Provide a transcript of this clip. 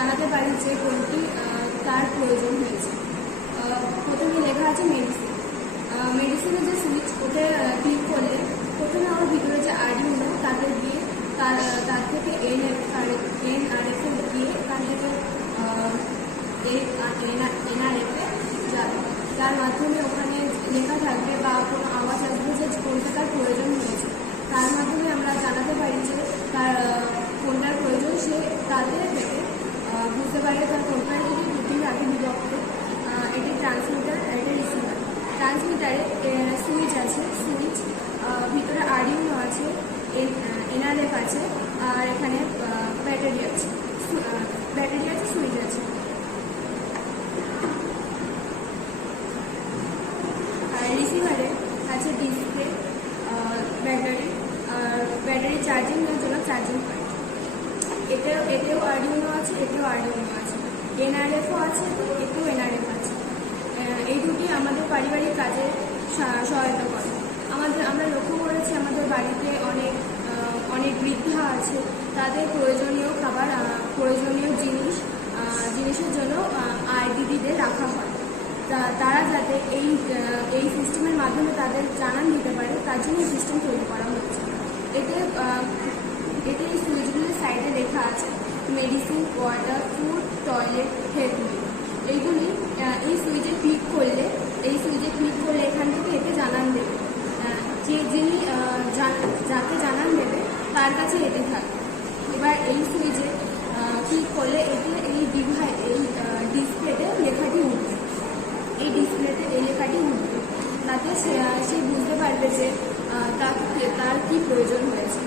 জানাতে পারি যে কোনটি তার প্রয়োজন হয়েছে। প্রথমে লেখা আছে মেডিসিন। মেডিসিনের যে সুইচ, ওটা ক্লিক করলে প্রথমে আমার ভিতরে যে আরডিউনো তাতে গিয়ে তার থেকে এনআরএফ গিয়ে এখান থেকে এনআরএফে যাবে, যার মাধ্যমে ওখানে লেখা থাকবে বা কোনো আওয়াজ আসবে যে কোনটা তার প্রয়োজন হয়েছে। তার মাধ্যমে আমরা জানাতে পারি যে তার কোনটার প্রয়োজন, সে তাতে থেকে বুঝতে পারে তার কোনটার যদি দুটি ভাগে বিভক্ত। এটি ট্রান্সমিটার, এটা রিসিভার। ট্রান্সমিটারে সুইচ আছে, সুইচ ভিতরে আরডিউনো আছে, এনআরএফ আছে, আর এখানে ব্যাটারি আছে, সুইচ আছে। আর রিসিভারে আছে ডিসপ্লে, ব্যাটারি চার্জিংয়ের জন্য চার্জিং পয়েন্ট। এতেও আরডিউনো আছে, এতেও আরডিউনো আছে, এনআরএফও আছে, এতেও এনআরএফ আছে। এই দুটি আমাদের পারিবারিক কাজে সহায়তা করে। আমরা লক্ষ্য করেছি আমাদের বাড়িতে অনেক বৃদ্ধা আছে, তাদের প্রয়োজনীয় খাবার, প্রয়োজনীয় জিনিসের জন্য দিদিদের রাখা হয়। তারা যাতে এই সিস্টেমের মাধ্যমে তাদের জানান দিতে পারে, তার জন্য এই সিস্টেম তৈরি করা হয়েছে। এতে এই সুইচগুলির সাইডে লেখা আছে medicine, water, food, toilet, health meal. এইগুলি এই সুইচে ক্লিক করলে এখান থেকে এতে জানান দেবে, যিনি যাকে জানান দেবে তার কাছে এতে থাকবে। এবার এই সুইচে ক্লিক করলে এই ডিসপ্লেতে লেখাটি উঠবে, এই লেখাটি উঠবে, তাতে সে বুঝতে পারবে যে তার কি প্রয়োজন হয়েছে।